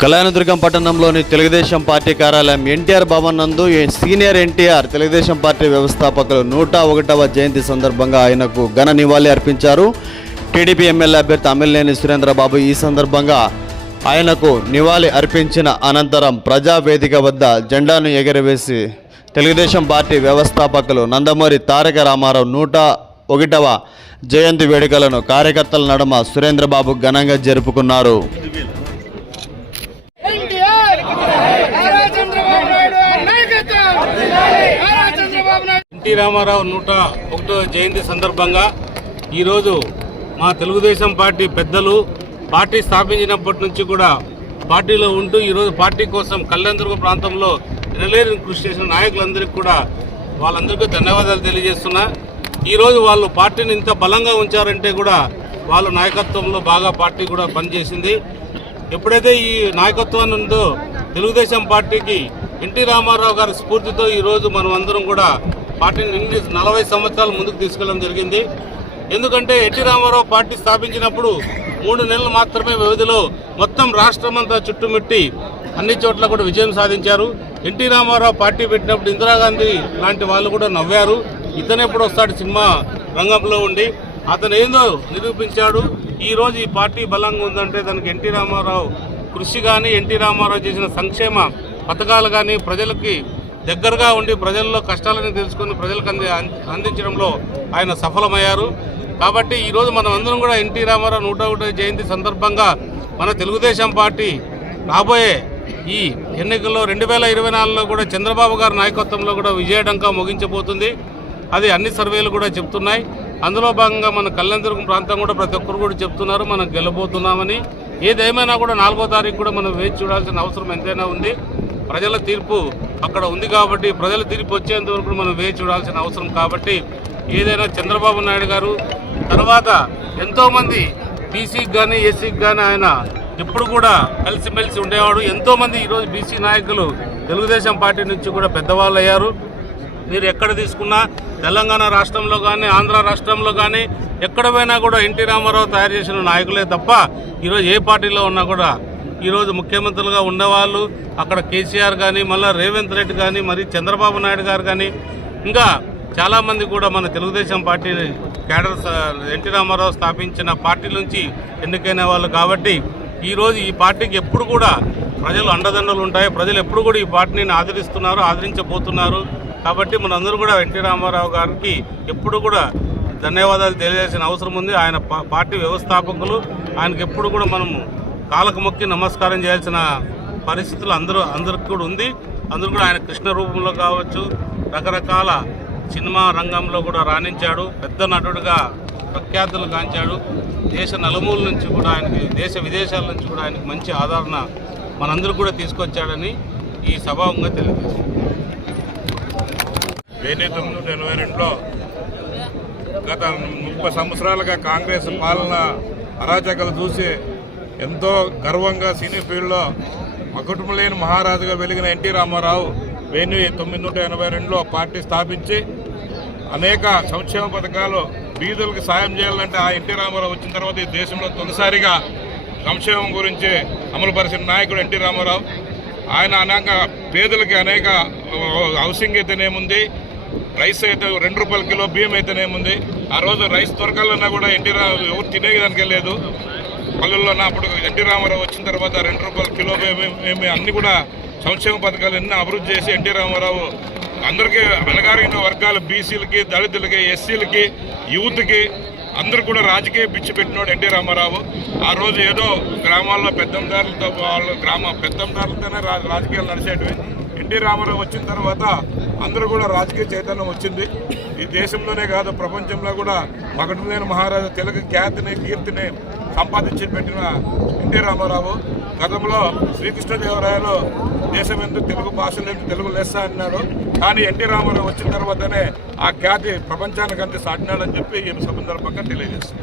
కళ్యాణదుర్గం పట్టణంలోని తెలుగుదేశం పార్టీ కార్యాలయం ఎన్టీఆర్ భవన్ నందు సీనియర్ ఎన్టీఆర్ తెలుగుదేశం పార్టీ వ్యవస్థాపకులు 101వ జయంతి సందర్భంగా ఆయనకు ఘన నివాళి అర్పించారు. టీడీపీ ఎమ్మెల్యే అభ్యర్థి అమిలినేని సురేంద్రబాబు ఈ సందర్భంగా ఆయనకు నివాళి అర్పించిన అనంతరం ప్రజావేదిక వద్ద జెండాను ఎగరవేసి తెలుగుదేశం పార్టీ వ్యవస్థాపకులు నందమూరి తారక రామారావు 101వ జయంతి వేడుకలను కార్యకర్తల నడుమ సురేంద్రబాబు ఘనంగా జరుపుకున్నారు. ఎన్టీ రామారావు 101వ జయంతి సందర్భంగా ఈరోజు మా తెలుగుదేశం పార్టీ పెద్దలు పార్టీ స్థాపించినప్పటి నుంచి కూడా పార్టీలో ఉంటూ ఈరోజు పార్టీ కోసం కళ్యాణదుర్గం ప్రాంతంలో ఎనలేని కృషి చేసిన నాయకులందరికీ కూడా వాళ్ళందరికీ ధన్యవాదాలు తెలియజేస్తున్నా. ఈరోజు వాళ్ళు పార్టీని ఇంత బలంగా ఉంచారంటే కూడా వాళ్ళ నాయకత్వంలో బాగా పార్టీ కూడా పనిచేసింది. ఎప్పుడైతే ఈ నాయకత్వాన్ని ఉందో తెలుగుదేశం పార్టీకి ఎన్టీ రామారావు గారి స్ఫూర్తితో ఈరోజు మనం అందరం కూడా పార్టీని 40 సంవత్సరాల ముందుకు తీసుకెళ్ళడం జరిగింది. ఎందుకంటే ఎన్టీ రామారావు పార్టీ స్థాపించినప్పుడు 3 నెలలు మాత్రమే వ్యవధిలో మొత్తం రాష్ట్రమంతా చుట్టుముట్టి అన్ని చోట్ల కూడా విజయం సాధించారు. ఎన్టీ రామారావు పార్టీ పెట్టినప్పుడు ఇందిరాగాంధీ లాంటి వాళ్ళు కూడా నవ్వారు. ఇతనెప్పుడు వస్తాడు సినిమా రంగంలో ఉండి అతను ఏందో నిరూపించాడు. ఈరోజు ఈ పార్టీ బలంగా ఉందంటే దానికి ఎన్టీ రామారావు కృషి కానీ ఎన్టీ రామారావు చేసిన సంక్షేమ పథకాలు కానీ ప్రజలకి దగ్గరగా ఉండి ప్రజల్లో కష్టాలని తెలుసుకుని ప్రజలకు అందించడంలో ఆయన సఫలమయ్యారు. కాబట్టి ఈరోజు మనం అందరం కూడా ఎన్టీ రామారావు 101వ జయంతి సందర్భంగా మన తెలుగుదేశం పార్టీ రాబోయే ఈ ఎన్నికల్లో 2024లో కూడా చంద్రబాబు గారి నాయకత్వంలో కూడా విజయడంకా ముగించబోతుంది. అది అన్ని సర్వేలు కూడా చెప్తున్నాయి. అందులో భాగంగా మన కళ్యాణదుర్గం ప్రాంతం కూడా ప్రతి ఒక్కరు కూడా చెప్తున్నారు మనం గెలబోతున్నామని. ఏదేమైనా కూడా 4వ తారీఖు కూడా మనం వేచి చూడాల్సిన అవసరం ఎంతైనా ఉంది. ప్రజల తీర్పు అక్కడ ఉంది కాబట్టి ప్రజల తీర్పు వచ్చేంత వరకు మనం వేచి చూడాల్సిన అవసరం కాబట్టి ఏదైనా చంద్రబాబు నాయుడు గారు తర్వాత ఎంతోమంది బీసీకి కానీ ఎస్సీకి కానీ ఆయన ఎప్పుడు కూడా కలిసిమెలిసి ఉండేవాడు. ఎంతోమంది ఈరోజు బీసీ నాయకులు తెలుగుదేశం పార్టీ నుంచి కూడా పెద్దవాళ్ళు అయ్యారు. మీరు ఎక్కడ తీసుకున్నా తెలంగాణ రాష్ట్రంలో కానీ ఆంధ్ర రాష్ట్రంలో కానీ ఎక్కడ పోయినా కూడా ఎన్టీ రామారావు తయారు చేసిన నాయకులే తప్ప ఈరోజు ఏ పార్టీలో ఉన్నా కూడా ఈరోజు ముఖ్యమంత్రులుగా ఉండేవాళ్ళు అక్కడ కేసీఆర్ కానీ మళ్ళీ రేవంత్ రెడ్డి కానీ మరి చంద్రబాబు నాయుడు గారు కానీ ఇంకా చాలామంది కూడా మన Telugu Desam party cadre N T Rama Rao స్థాపించిన పార్టీ నుంచి ఎన్నికైన వాళ్ళు కాబట్టి ఈరోజు ఈ పార్టీకి ఎప్పుడు కూడా ప్రజలు అండదండలు ఉంటాయి. ప్రజలు ఎప్పుడు కూడా ఈ పార్టీని ఆదరిస్తున్నారు, ఆదరించబోతున్నారు. కాబట్టి మనందరూ కూడా ఎన్టీ రామారావు గారికి ఎప్పుడు కూడా ధన్యవాదాలు తెలియజేసిన అవసరం ఉంది. ఆయన పార్టీ వ్యవస్థాపకులు, ఆయనకి ఎప్పుడు కూడా మనము కాళ్ళకు మొక్కి నమస్కారం చేయాల్సిన పరిస్థితులు అందరికి కూడా ఉంది. అందరూ కూడా ఆయన కృష్ణ రూపంలో కావచ్చు రకరకాల సినిమా రంగంలో కూడా రాణించాడు. పెద్ద నటుడుగా ప్రఖ్యాతులు గాంచాడు. దేశ నలుమూల నుంచి కూడా ఆయనకి దేశ విదేశాల నుంచి కూడా ఆయనకి మంచి ఆదరణ మనందరూ కూడా తీసుకొచ్చాడని ఈ సభాముఖంగా తెలియజేస్తుంది. 1982లో గత 30 సంవత్సరాలుగా కాంగ్రెస్ పాలన అరాచకాలు చూసి ఎంతో గర్వంగా సినీ ఫీల్డ్లో మకుటములేని మహారాజుగా వెలిగిన ఎన్టీ రామారావు 1982లో పార్టీ స్థాపించి అనేక సంక్షేమ పథకాలు బీదలకు సాయం చేయాలంటే ఆ ఎన్టీ రామారావు వచ్చిన తర్వాత ఈ దేశంలో తొలిసారిగా సంక్షేమం గురించి అమలుపరిచిన నాయకుడు ఎన్టీ రామారావు. ఆయన అనేక పేదలకి అనేక హౌసింగ్ అయితేనేముంది, రైస్ అయితే 2 రూపాయల కిలో బియ్యం అయితేనేముంది. ఆ రోజు రైస్ దొరకాలన్నా కూడా ఎన్టీ రామారావు ఎవరు తినేదానికి లేదు పల్లెల్లోనే. అప్పుడు ఎన్టీ రామారావు వచ్చిన తర్వాత 2 రూపాయల కిలో బియ్యం అన్ని కూడా సంక్షేమ పథకాలు ఎన్నో అభివృద్ధి చేసి ఎన్టీ రామారావు అందరికీ వెనకారిన వర్గాలు బీసీలకి, దళితులకి, ఎస్సీలకి, యూత్కి అందరూ కూడా రాజకీయ పిచ్చి పెట్టినాడు ఎన్టీ రామారావు. ఆ రోజు ఏదో గ్రామాల్లో పెద్దందారులతో పెద్దందారులతోనే రాజకీయాలు నడిచేటివి. ఎన్టీ రామారావు వచ్చిన తర్వాత అందరూ కూడా రాజకీయ చైతన్యం వచ్చింది. ఈ దేశంలోనే కాదు ప్రపంచంలో కూడా మకుటములేని మహారాజా తెలుగు ఖ్యాతిని కీర్తిని సంపాదించి పెట్టిన ఎన్టీ రామారావు. గతంలో శ్రీకృష్ణదేవరాయలు దేశం ఎందుకు తెలుగు భాషలు ఎందుకు తెలుగు లెస్స అన్నాడు. కానీ ఎన్టీ రామారావు వచ్చిన తర్వాతనే ఆ ఖ్యాతి ప్రపంచానికి అంతే సాటినాడని చెప్పి ఈ సందర్భంగా తెలియజేస్తుంది.